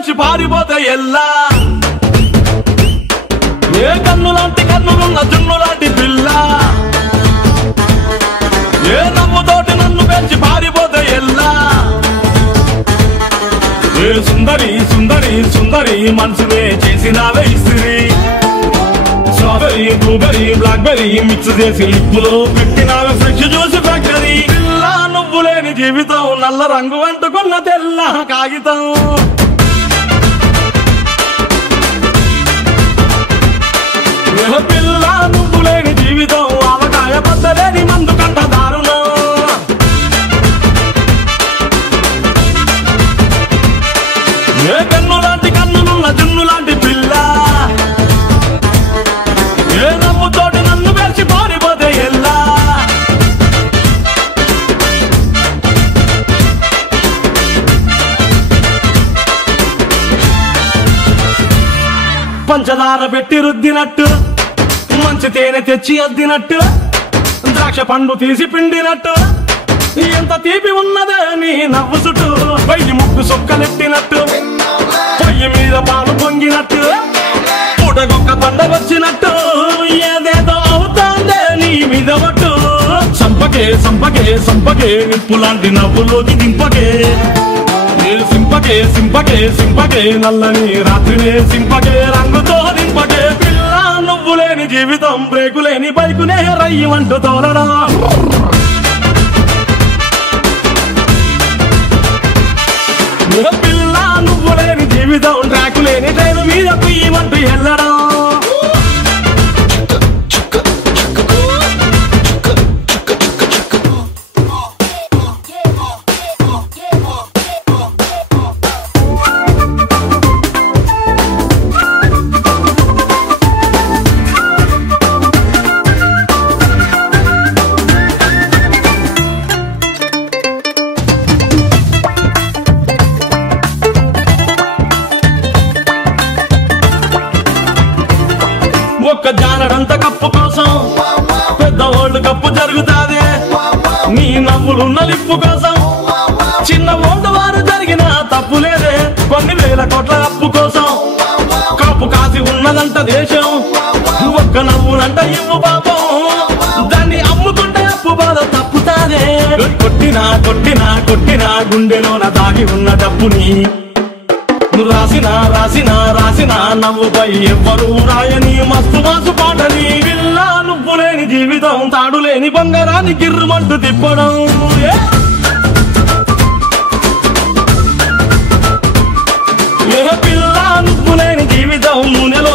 వేసి పారిపోతే ఎల్లా ఏ కన్నులాంటి కన్నులున్న జున్ను లాంటి పిల్ల ఏ నవ్వుతోటి నన్ను పెంచి పారిపోతే ఎల్లా ఏ సుందరి సుందరి సుందరి మనసునే చేసినావే ఇస్త్రీ strawberry blueberry blackberry mix చేసి లిప్పులో పెట్టినావే ఫ్రెష్ జ్యూస్ ఫ్యాక్టరీ పిల్ల నువ్వు లేని జీవితం నల్ల రంగు అంటుకున్న తెల్ల కాగితం పిల్ల నువ్వు లేని జీవితం ఆవకాయ బద్దలేని మందు కంట దారుణం ఏ కన్ను లాంటి కన్నులున్న జున్ను లాంటి పిల్ల ఏ నవ్వుతోటి నన్ను వేసి పారిపోతే ఎల్లా పంచదార పెట్టి రుద్దినట్టు మంచి తేనె తెచ్చి అద్దినట్టు ద్రాక్ష పండు తీసి పిండినట్టు ఎంత తీపి ఉన్నదే నీ నవ్వు చుట్టూ పొయ్యి ముగ్గు సొక్కలెట్టినట్టు పొయ్యి మీద పాలు పొంగినట్టు పూటకొక్క పండ వచ్చినట్టు ఏదేదో అవుతాందే నీ మీద పట్టు సంపకే సంపకే సంపకే నిప్పు లాంటి నవ్వులోకి దింపకే సింపకే సింపకే సింపకే నల్లని రాత్రినే సింపకే రంగుతో దింపకే పిల్ల నువ్వు లేని జీవితం బ్రేకు లేని బైకునే రయ్యమంటూ తోలడా పిల్ల నువ్వు లేని జీవితం ట్రాకు లేని ట్రైను మీద కుయ్యమంటూ ఎల్లడా ఒక్క జానడంత కప్పు కోసం పెద్ద ఓల్డ్ కప్పు జరుగుతాదే నీ నవ్వులున్న లిప్పు కోసం చిన్న ఓల్డ్ వారు జరిగిన తప్పు లేదే కొన్ని వేల కోట్ల అప్పు కోసం కాపు కాసి ఉన్నదంట దేశం ఒక్క నవ్వులంట ఇవ్వు పాపం దాన్ని అమ్ముకుంటే అప్పు బాధ తప్పుతాదే కొట్టినా కొట్టినా కొట్టినా గుండెలోన దాగి ఉన్న డబ్బుని రాసినా రాసినా రాసినా నవ్వుపై ఎవ్వరూ రాయని మస్తు మాసు పాటని పిల్ల నువ్వు లేని జీవితం తాడు లేని బంగారాన్ని గిర్రుమంటూ తిప్పడం పిల్ల నువ్వు లేని జీవితం నూనెలో